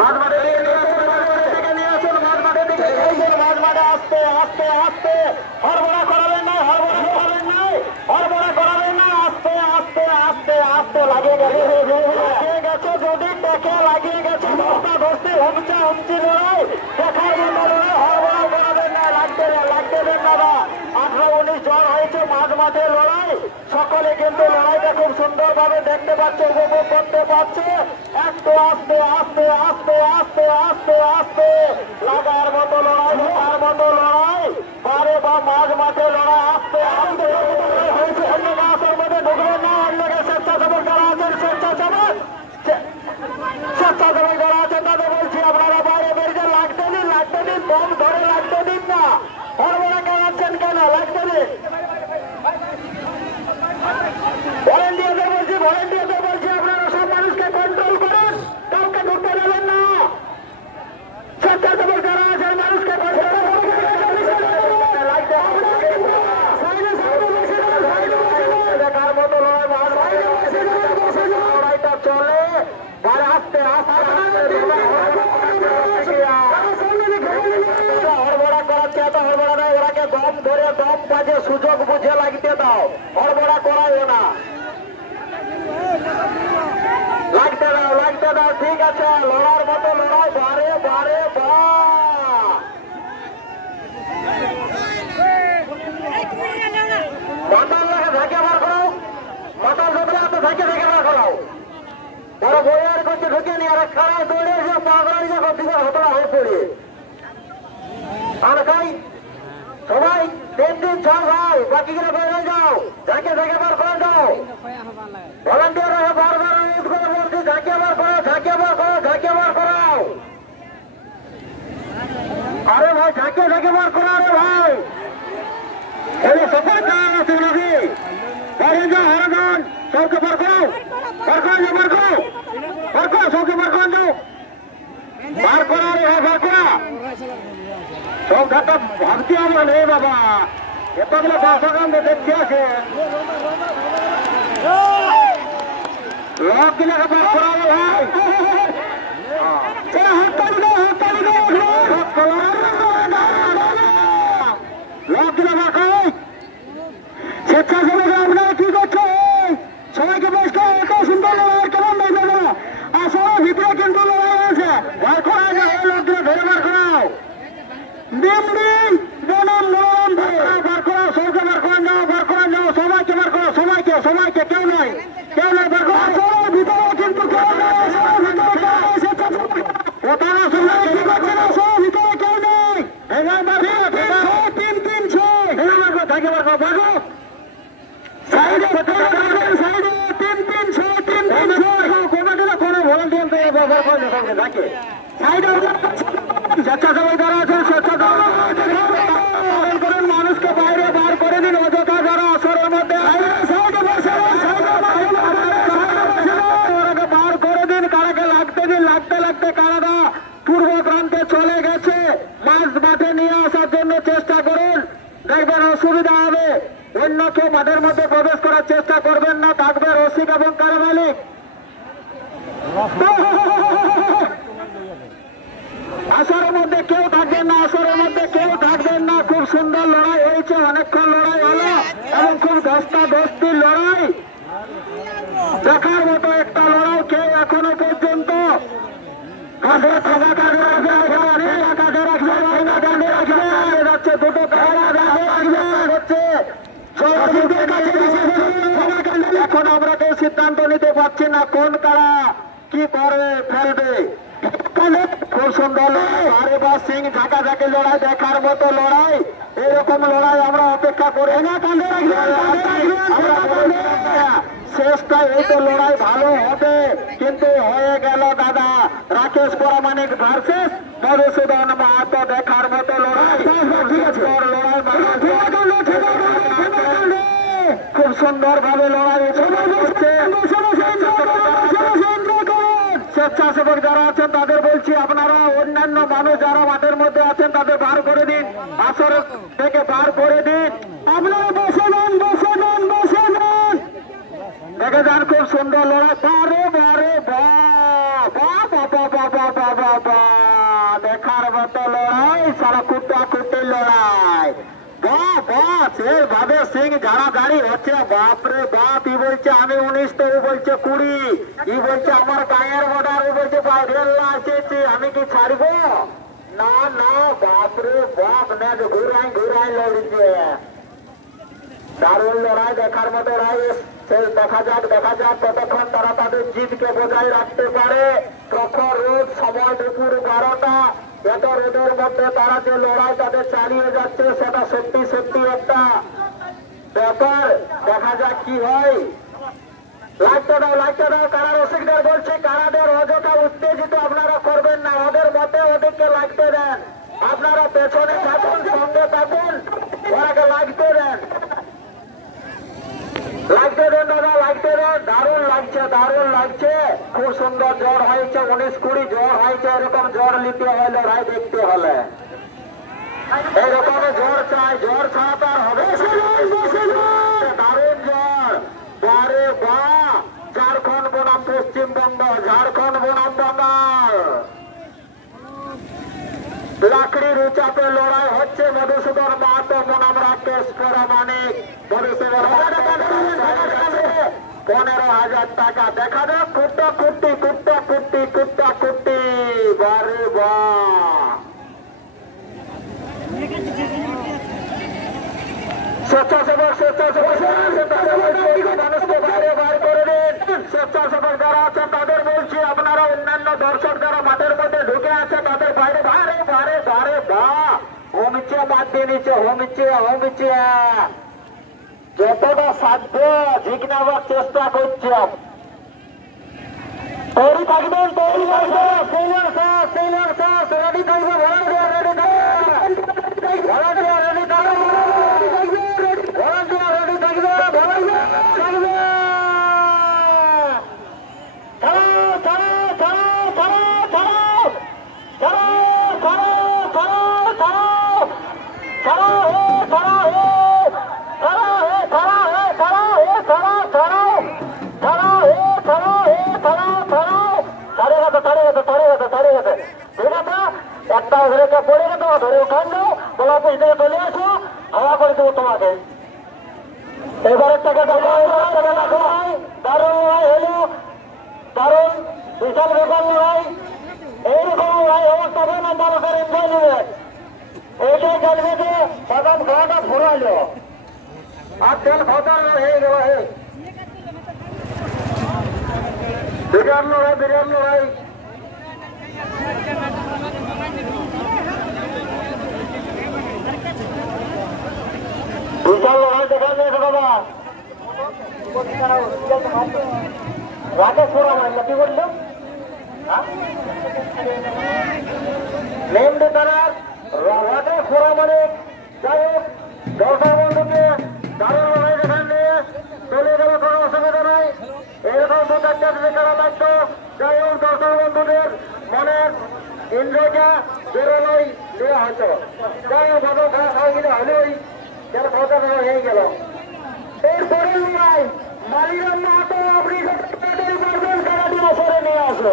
মাঝ মাঠে নিয়ে আসুন, মাঝ মাঠের দিকে মাঝ মাঠে আস্তে আস্তে আস্তে হরবড়া করাবেন না, হরবড়া করাবেন না, হরবড়া করাবেন না, আস্তে আস্তে আস্তে আস্তে লাগিয়ে গেছে যদি দেখে লাগিয়ে গেছে ধস্তা ধস্তি হুমচা হুমচি লড়াই দেখার মতো লড়াই, হরবড়া করাবেন না, লাগতে দেন দাদা। 18-19 জন হয়েছে মাঝ মাঠে লড়াই, সকলে কিন্তু লড়াইটা খুব সুন্দর ভাবে দেখতে পাচ্ছে, উপভোগ করতে পারছে। একটু আস্তে আস্তে আস্তে আস্তে আস্তে আস্তে লাগার মতো লড়াই, লাগার মতো লড়াই, বারে বা মাঝ মাঠে লড়াই আস্তে আস্তে হয়েছে। অন্য গাছের মধ্যে ঢুকবেন না, অন্য স্বেচ্ছাসেবক যারা আছেন স্বেচ্ছাসেবক যারা আছেন তাদের বলছি আপনারা বাইরে বেরিয়ে লাগতে দিন, দম ধরে লাগতে দিন না, হরবড়া কেনাচ্ছেন কেন, লাগতে দিন। ভলেন্টিয়ারদের বলছি আপনারা সব মানুষকে কন্ট্রোল করুন, কাউকে ঢুকতে দেবেন না, স্বেচ্ছাসেবক যারা আছেন মানুষকে দেখার মতো লড়াইটা চলে, আস্তে আস্তে হরবড়া করাচ্ছে, এত হরবড়া নয়, ওরাকে দম ধরে দম বাজে সুযোগ বুঝে লাগতে দাও, হরবড়া করাইও না, লাগতে দাও, ঠিক আছে। লড়ার মতো লড়াই, বারে বারে মাতাল ঝাঁকে বার করো, মাতাল ঢুকলে তো ঝাঁকে বার করাও, বড় বইয়ার করছে ঢুকে নি, আর খারাপ দৌড়ে এসে পাগড়াই যখন দিকে হতরা হয়ে পড়ে আর খাই সবাই 3 6 ভাই বাকিগুলো বেড়ে যাও, ঝাঁকে বার করে যাও। ভলান্টিয়াররা বারবার অনুরোধ করে বলছি ঝাঁকে বার করাও। আরে ভাই ঝাঁকে বার করো, আরে ভাই এলে সফর আছে নাকি বাইরে যাও, হরগান সবকে বার করো, সবকে বার করে যাও, বার করা, রে ভাই বার করা, সব ধাক্কা ভাবতে হবে রে বাবা, এতগুলো দর্শক দেখতে আছে, লোক দিলে বার করা ভাই, লোক দিলে বার করো। স্বেচ্ছাসেবক আপনারা কি করছেন, সবাইকে বেশ করে এত সুন্দর লড়াই কেমন দেখবে না, আসলে ভিতরে কিন্তু লড়াই আছে, বার করা যায়, লোক দিলে ধরে বার করাও, বার করাও, সবকে বার করে যাও, সবাইকে বার করো, সবাইকে কেউ নয় বার করো, ভিতরে কিন্তু কেউ নেই, কেউ নেই, স্বেচ্ছাসেবক যারা আছেন মানুষকে বাইরে বার করে দিন, অযথা যারা আসরের মধ্যে বার করে দিন, কারাকে লাগতে কারারা পূর্ব প্রান্তে চলে গেছে, মাঝ মাঠে নিয়ে আসার জন্য চেষ্টা করুন, দেখবেন অসুবিধা হবে, অন্য কেউ মাঠের মধ্যে প্রবেশ করার চেষ্টা করবেন না, থাকবে রসিক এবং কারা মালিক। আসরের মধ্যে কেউ থাকবেন না, খুব সুন্দর লড়াই হয়েছে, অনেকক্ষণ লড়াই হলো এবং খুব ধস্তাধস্তির লড়াই, দেখার মতো একটা লড়াই, কেউ এখনো পর্যন্ত এখন আমরা কেউ সিদ্ধান্ত নিতে পারছি না কোন কারা কি করে ফেলবে, খুব সুন্দর লড়াই, আরে বা সিং ঝাঁকাঝাঁকি লড়াই, দেখার মতো লড়াই, এরকম লড়াই আমরা অপেক্ষা করি না, শেষটা এই তো লড়াই ভালো হবে, কিন্তু হয়ে গেল দাদা রাকেশ পরামানিক ভার্সেস মধুসূদন মাহাতো, দেখার মতো লড়াই, খুব সুন্দর ভাবে লড়াই হচ্ছে। স্বেচ্ছাসেবক যারা আছেন তাদের বলছি আপনারা অন্যান্য মানুষ যারা মাঠের মধ্যে আছেন তাদের বার করে দিন, আসর থেকে বার করে দিন, আপনারা বসে নেন দেখে যান, খুব সুন্দর লড়াই, বারে সারা কুট্টা কুট্টির লড়াই। এইভাবে সিং গাড়াগাড়ি হচ্ছে। বাপরে বাপ, ই বলছে আমি 19 তো ও বলছে 20, ই বলছে আমার গায়ের বর্ডার, ও বলছে বাইরের লাচেছে, আমি কি ছাড়বো? না না, বাপরে বাপ, নেট ঘুরাই ঘুরাই লড়ছে। দারুণ লড়াই, দেখার মতো লড়াই। দেখা যাক কতক্ষণ তারা তাদের জিতকে বজায় রাখতে পারে। প্রখর রোদ, সময় দুপুর 12টা। এত রোদের মধ্যে তারা যে লড়াই তাদের চালিয়ে যাচ্ছে, সেটা সত্যি সত্যি একটা ব্যাপার। দেখা যাক কি হয়। লাইটটা দাও। কারা রসিকদার বলছে কারাদের অযথা উত্তেজিত আপনারা করবেন না। ওদের মতে ওদেরকে লাগতে দেন। আপনারা পেছনে থাকুন, সঙ্গে থাকুন, ওরাকে লাগতে দেন। দাদা, লাগতে দেন। দারুণ লাগছে। খুব সুন্দর জ্বর হয়েছে, 19-20 জ্বর হয়েছে। এরকম জ্বর নিতে হলে লড়াই দেখতে হলে এরকম জ্বর চাই। জ্বর ছাড়া তো আর হবে। দারুণ জ্বর, বারে বা। ঝাড়খণ্ড বনাম পশ্চিমবঙ্গ, ঝাড়খণ্ড বনাম বাঙ্গাল। লাকড়ির উচাপে লড়াই হচ্ছে। মধুসূদন মাহাতো বনাম রাকেশ পরামানিক। মধুসূদন 15,000 টাকা। দেখা যাক কুট্টা কুট্টি। বারে বা। মানুষকে বাইরে বার করে দিন। স্বেচ্ছাসেবক যারা আছেন তাদের বলছি, আপনারা অন্যান্য দর্শক যারা মাঠের মধ্যে ঢুকে আছে তাদের বাইরে বারে বা। হোমিচ্ছে বাদ দিয়ে নিচ্ছে, হোমিচ্ছে। যতটা সাধ্য ঝিক নেওয়ার চেষ্টা করছে। তৈরি থাকবেন। রেডি থাকবে, একটা ধরে পড়ে গেছে, ধরে উঠান দাও, বলা পিস থেকে চলে আসো, হাওয়া করে দেবো তোমাকে। এবার টাকা দারুণ লড়াই হলো, দারুণ বিশাল বিশাল লড়াই। এইরকম লড়াই অবস্থা হবে না, মানুষের এনজয় নেবে। এইটাই জানবে যে বাদাম খাওয়াটা ঘুরাইলো আর তেল খাওয়াটা হয়ে গেল। বিরাট লড়াই। বিশাল লড়াই দেখা যায় বাবা। রাকেশ পরামানিক কি বললো? Name difference Rakesh Paramanik. যাই হোক, দর্শক বন্ধুকে দারুণ লড়াই দেখান নিয়ে চলে গেল, কোনো অসুবিধা নাই। এরকম 2-4টা খেলা লাগতো। যাই হোক, দর্শক বন্ধুদের মনের এনজয়টা বেরোলোই দেওয়া হয়তো। যাই হোক, ভালো খাওয়া হলেই যার খাওয়া হয়ে গেল। এরপরে মালিরাম মাহাতো আপনি খেলাটি আসরে নিয়ে আসো।